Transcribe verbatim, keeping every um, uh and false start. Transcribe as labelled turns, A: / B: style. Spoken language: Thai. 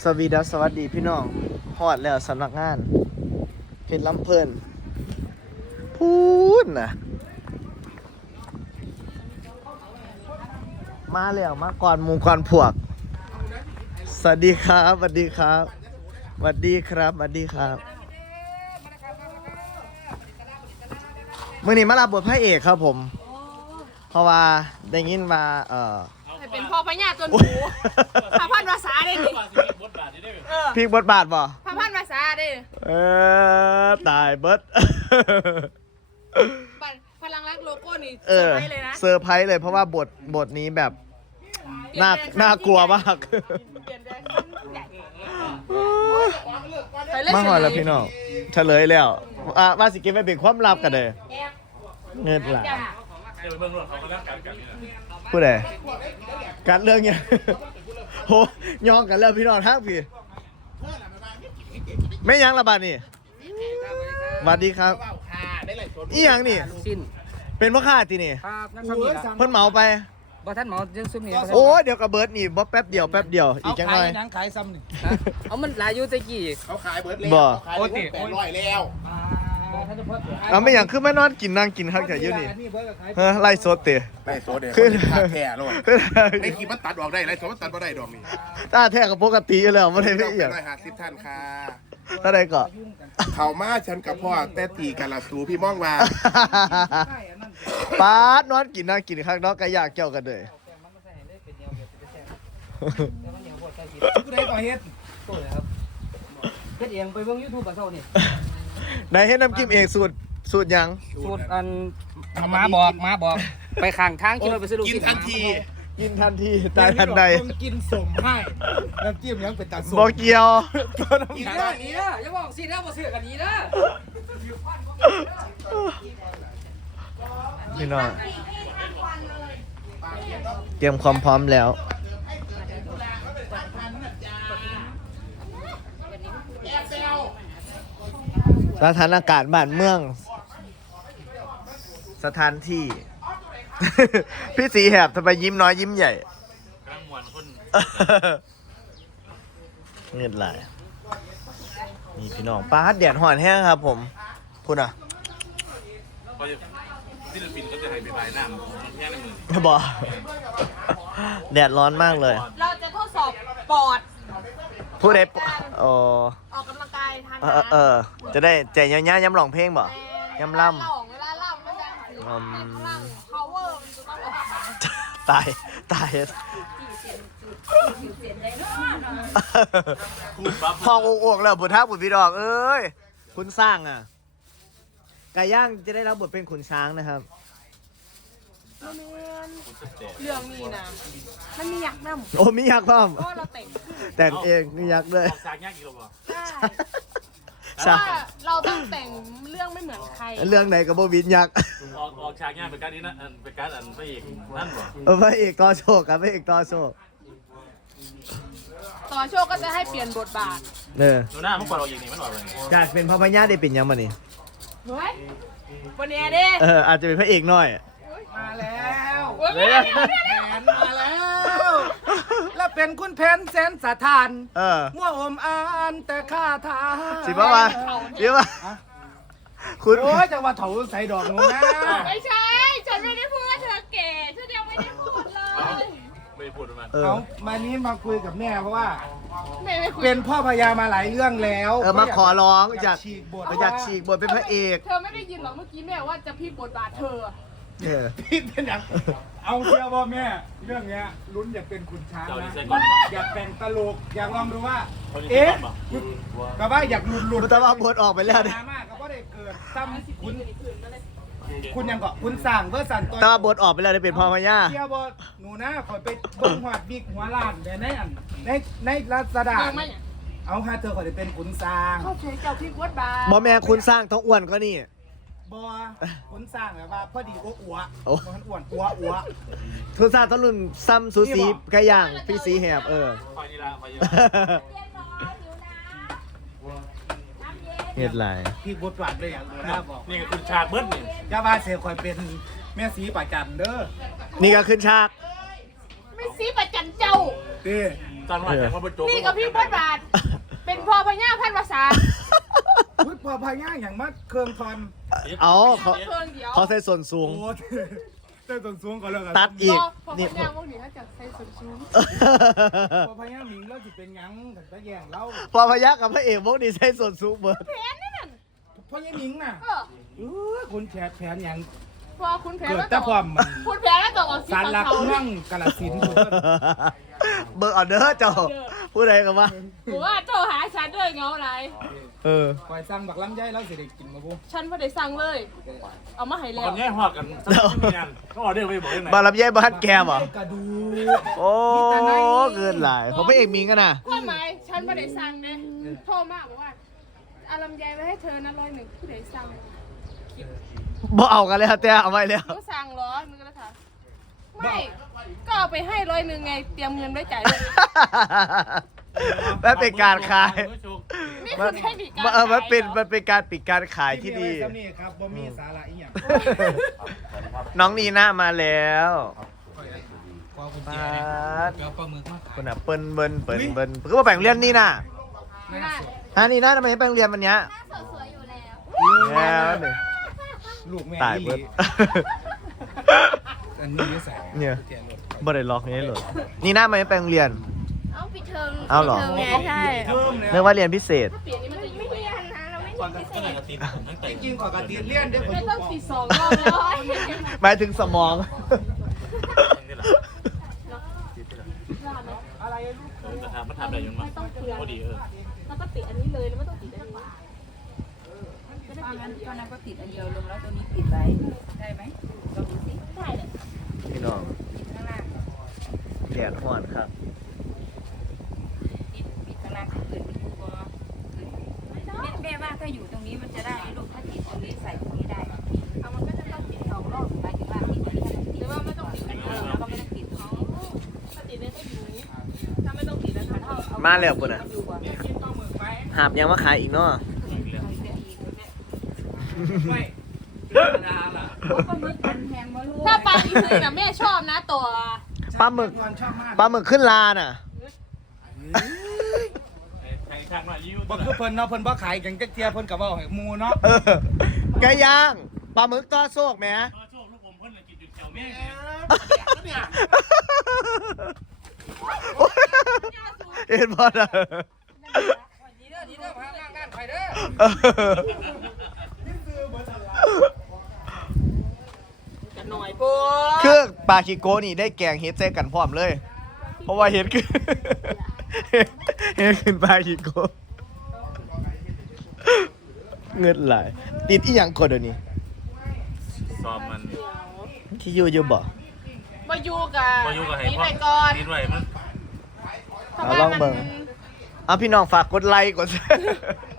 A: สวีดัสสวัสดีพี่น้องฮอดแล้วสำนักงานเพชรลำเพลินพูดนะมาแล้วมาก่อนหมูก่อนพวกสวัสดีครับสวัสดีครับสวัสดีครับสวัสดีครับมื่อนี้มารับบทพระเอกครับผมเพราะว่าได้ยินมาเอ่อ
B: เป็นพ่อพญาจนหูพระพันภาษาได้ดิ
A: พีกบทบาทบ่
B: พระพันภาษาได้
A: เออตายเบิร์ด
B: พลังรักโลโก้นี่เซ
A: อ
B: อร์
A: ไพร
B: ส์เลยนะ
A: เซอร์ไพรส์เลยเพราะว่าบทบทนี้แบบน่าน่ากลัวมากมาหอยแล้วพี่น้องเฉลยแล้วอ่ะว่าสิเก็บไว้เป็นความลับกันเลยเงินหลายผู้ใดการเรื่องเนี่ยโหยองกันแล้วพี่น้องทั้งพี่ไม่ยังระบาดนี่สวัสดีครับอีหยังนี่เป็นพ่อข้าทีนี่เพิ่นเหมาไป
C: บ่ท่านหมอยังซุ่มนี่
A: โอ้เดี๋ยวกับเบิร์ดนี่บ่แป๊บเดียวแป๊บเดียวอีกจังหน่อย
C: เอาขายหนังขายซ้ำนี่เอามันหลายอยู่ตะกี้
D: เขาขายเบิร์ดแล้วโอ้ติแปดร้อยแล้ว
A: เอาไม่อย่างคือแม่นอนกินนั่งกินข้าวแก่ยุ่นี่เฮ้ยไล่โซดเตะ
D: ไล่โซดเดี๋ยวขาดแค่แล้วไอ้กีมันตัดออกได้ไล่โซดมันตัดมาได้ดอกนี่
A: ตาแท้กับปกติอยู่แล้วไม่ได้ไม่เอียง
D: ร้อยห้าสิบท่านค่ะ
A: เท่าไรก่อน
D: เขามาฉันกับพ่อแต่ตีกันละสูพี่มองว่า
A: ป้าดนอนกินนั่งกินข้างนอกก็อยากเกี่ยวกันเลย
C: ผู้ใดก่อเฮ็ดโตเลยครับเฮ็ดเองไปเบิ่ง YouTube บ่เซานี่
A: ไหนเฮ็ดน้ำจิ้มเองสูตรสูตรยัง
C: สูตรอันมาบอกมาบอกไปข้างทางกินไปซื้อลูก
D: กินทันที
A: กินทันทีตายทันใด
C: กินสมให้น้ำจิ้มยังเป็นตาสม
A: บ่เกี่ยว
C: กินได้นี่นะอย่าบอกสินะบ่ซื้อกันนี้นะ
A: พี่น้องเตรียมความพร้อมแล้วสถานการณ์บ้านเมืองสถานที่ พี่สีแหบทำไมยิ้มน้อยยิ้มใหญ่กลางมวนคนเงียบไหลนี่พี่น้องป้าแดดห่อนแห้งครับผมพูดอ่ะศิลปินก็จะให้ไปถ่ายน้ำแห้งในมือบอกแดดร้อนมากเลย
B: เราจะทดสอบปอด
A: พูดได้อ๋อ
B: ออกกำลังกายทาง
A: เออเออจะได้ใจเงี้ยๆย้ำหลองเพลงบ่ย้ำล่ำ
B: เวลาล่ำมันจะถือข้างล่าง power มันจะต้องออก
A: ตายตายห้องอกอกแล้วบุตรท้าบุตรพี่ดอกเอ้ยคุณสร้างอ่ะไก่ย่างจะได้รับบทเป็นขุนช้างนะครับ
B: เรื่องนี้นะมันมียักษ์น้ำ
A: โอ้มียักษ์พ่อม
B: ก็เราแต่ง
A: แต่งเองมียักษ์ด้วย
C: ฉากยากกี่รอบ
B: ใช่ว่าเราต้องแต่งเรื่องไม่เหมือนใคร
A: เรื่องไหนกับโบวินยักษ์
C: ออกออกฉากยากเป็นการนี้นะเป็นการอันพระเอกนั่นหรอ
A: เออพระเอกต่อโชคกับพระเอกต่อโชค
B: ต่อโชคก็จะให้เปลี่ยนบทบาท
A: เออ
C: หนูหน้าพวกเราอย่างนี้มันออกเลย
A: จากเป็นพระพญาได้เป็นยังมานี่
B: เฮ้ยวันนี้ดิ
A: เอออาจจะเป็นพระเอกน้อย
C: มาแล้ว
B: แผ
C: นมาแล้วแล้วเป็นคุณแผนแสนสะทาน
A: เออ
C: มั่วอมอ่านแต่ข้าทา
A: สิบ้ามาสิบ้าคุณ
C: โอ้ยจังหวะเถาใส่ดอกนูนะ
B: ไม่ใช่ฉันไม่ได้พูดว่าเธอเก๋ฉันยังไม่ได้พูดเลย
C: ไม่พูดมัน
A: เอา
C: มานี้มาคุยกับแม่เพราะว่าเป็นพ่อพญามาหลายเรื่องแล้ว
A: เออมาขอร้องอยากฉีกบทอยากฉีกบทเป็นพระเอก
B: เธอไม่ได้ยินหรอเมื่อกี้แม่ว่าจะพี่บทบาทเธอ
C: พี่เป็นอย่างเอาเชื่อว่าแม่เรื่องเนี้ยลุ้นอยากเป็นขุนช้างนะอยากเป็นตลกอยากลองดูว่าเอ๊ะกับว่าอยากลุ้นลุ้น
A: แต่ว่าบทออกไปแล้ว
C: เนี่ยมากกับว่าได้เกิดซ้ำคุณคุณยังเกาะคุณสั่งเพื่อสั่นตัว
A: แต่ว่าบทออกไปแล้วได้เป็นพ่อพญา
C: เชื่อบทหนูนะขอไปบงหัวบิ๊กหัวล้านแต่ในในในรัศดาเอาฮะเธอขอจะเป็นขุนสร้าง
B: เขาใช้เจ้าพี่บทบาท
A: บอแม่ขุนสร้างต้องอ้วนก็นี่
C: บอขุนสร้างแบบว่าพอดีอ้ว
A: อ้
C: วนอ้วนอ้วอ้ว
A: ขุนสร้างต้องรุ่นซ้ำสูสีกระย่างพี่สีแหบเออเฮ็ดไร
C: พี่บทบาทเลยอย่างน้าบอก
D: นี่ก็คุณชาเบิร์ดนี่
C: ย่าว่าเสียคอยเป็นแม่สีประจันเด้อ
A: นี่ก็ขึ้นฉาก
B: ไม่สีประจันเจ้า
C: ตี
D: ตอนว่าแต่ว่าประจบ
B: นี่กับพี่บดบาท เป็นพ่อพญาพันภาษา
C: อุ้ยพอพายง่ายอย่างมากเครื่องทอน
A: เอาเขา
B: เพิ่งเดียว
A: เขาใส่ส่วนสูง
C: โอ้เต้นส่วนสูงก่อนเลย
A: ตัดอีก
B: พ่อพ
A: นี่
B: ญาพวกนี้ถ้าจะใส่ส้นสูง
C: พอพายง่ายมิงแล้วจะเป็นยังแต่ตะแยงเรา
A: พอพยักกับพระเอกพวกนี้ใส่ส่วนสูงเบิร์ด
B: แผนนั่นน่ะ
C: พอยังมิงน่ะ
B: เออ
C: เออคุณแฉแผนยัง
B: พอคุณแผน
C: เกิด
B: แล้ว
C: แต่ความมัน
B: คุณแผนแล้วต้องออกสี
C: สารหลัก
B: ขาว
C: เมืองกาฬสินธุ์
A: เบิร์ดออเดอร์เจ้าพูดอะไรกันวะ
B: ๆผมว่าโทรหาฉันด้วยเงาอะไร
A: เออ
C: คอยสั่งบักลำไยแล้วสิได้กินมาบุ
B: ฉันไม่ได้สั่งเลย เอามาให้แล้
D: ตอ
B: วน
D: นี้หอกกันไม่มีงานก็ออเดอร์ไปบอกยังไง
A: บารับเย่บ้านแกมเหรอ
C: กระดูก
A: โอ้เกินหลายเขาพระเอกมิงกันนะ
B: ความหมายฉันไม่ได้สั่งเนี่ยโทรมาบอกว่าเอาลำไยไว้ให้เธอนะร้อยหนึ่งผู้ใดสั่ง
A: บ่เอากันแล้วแต่เอาไว้แล้ว
B: หนูสั่งเหรอหนูก็เลยถามไม่ก็เอาไปให้ร้อยหนึ่งไงเตรียมเงินไว้จ่ายด้วย
A: มันเป็นการขาย
B: นี่
A: มั
B: คื
A: น
B: อเทคนิคการ
A: มันเออมันเป็น
B: ขายหรอ
A: มันเป็นการปิดการขายที่ดี
C: คลิปนี้ไว้ซ้ำนี่ครับบ่มีสาระอีหยัง
A: น้องนีน่ามาแล้ว
C: ขอกุญแจ
A: ปา
C: เนี่ย
A: ด
C: เดี๋ยวปลาหมึกมา
A: คนอ่ะเปิ้นเบิ้นเปิ้นเบิ้นเพิ่งมาแบ่งเรียนนี่น่ะ
B: ไม่ได้
A: ฮะนี่น่าทำไมไม่แบ่งเรียนวันเนี้ย
B: สวยๆอยู่แล้ว
A: แล้วนี่
C: ลูกแม่
A: ตาย
C: อีห
A: เบิ
C: ลี
A: ด
C: อันนี้ใส่
A: เนี่ย
C: กุญแจรถ
A: บ่ได้ล็อกนี่เลยนี่น่าทำไมไม่แบ่งเรียน
B: เอาปิดเทอม
A: เอาเหรอ
B: ปิดทมไงใช่
C: เพิ่มเลย
A: นึกว่าเรียนพิเศษ
B: เปลี่ยนนี่มันจะอยู่ไม่ได้นะเราไม่
D: ก่อนก็ไหนก็ติดตั้งแต่
C: จริงๆก่อนกระตีเลี่ยนเด้อผม
B: ไม่ต้องติดสองรอบแล้ว
A: หมายถึงสมอง
C: อะไรลูก
D: เออจะทำมันทำอะไรยังไงพอดีเออ
B: แล้วก็ติดอันนี้เลยแล้วไม่ต้องติดอันนี้
E: ตอนนั้นตอนนั้นก็ติดอันเดียวลงแล้วตัวนี้ปิดไว้ได้ไหมลองดูสิ
B: ได้เลย
A: พี่น้อง
E: ปิดข้างล่าง
A: แดดฮ้อนครับ
E: ปิดปิดข้างล่างเกิดเป็นคู่บอแม่แม่ว่าถ้าอยู่ตรงนี้มันจะได้ลูกถ้าติดตรงนี้ใส่ตรงนี้ได้
B: เอามันก็จะต้องติดสองรอบ
E: หมายถึงว่าติดอันนี้ให้มัน
B: ห
E: ติ
B: รือ
E: ด
B: ว่าไม่ต้องติดอัน
E: เอ
B: นี้
E: อแล้วก็ไม่ต้องติดเขา
B: ถ้าติดเนี่ยก็อยู่อย่างนี้ถ้าไม่ต้องติดนะคะถ้าเอา
A: มาแล้วปุ่นอ่ะ
E: อยู่ก่อน
C: กินปลาหมึกไหม
A: หาบยังมาขายอีกเนาะ
E: เอาอีกเดี๋ยวอีกเนี่ย
C: ไม่
E: โอ้ปลาหมึกพันแพงมาลูก
B: ถ้าปลาอีซีน่ะแม่ชอบนะตัว
A: ปลาหมึก
C: ก่อนชอบมาก
A: ปลาหมึกขึ้นลาน่ะ
D: แทงช่างมายิ้ว
C: บ่คือเพิ่นเนาะเพิ่นบ่ขายกันจักเที่ยเพิ่นก็เว้าให้หมู่เนาะ
A: เออไก่ย่างปลาหมึกต้อโซกไหม
D: โชคลูกอมเพิ่นกินจุดแถวแม่
A: เห็นบอลอ่ะ
C: ดีเด้อดีเด้อพานั่งงานไปเด้อ
B: จะหน่อยปุ๊
A: คือปลาคิโกนี่ได้แกงเฮ็ดใส่กันพร้อมเลย เพราะว่าเฮ็ดคือ เฮ็ดขึ้นปลาคิโกเงินหลายติดอีหยังคนเดี๋ยวนี้
D: ซ้อมมัน
A: ที่อยู่อยู่บ่
B: มาอยู่กับ
D: มาอยู่กับไอ้
B: นี่
D: พ่อ
B: ไปก่อน
D: ติดไว้มัน
B: เพราะว่ามัน
A: เอาพี่น้องฝากกดไลค์กด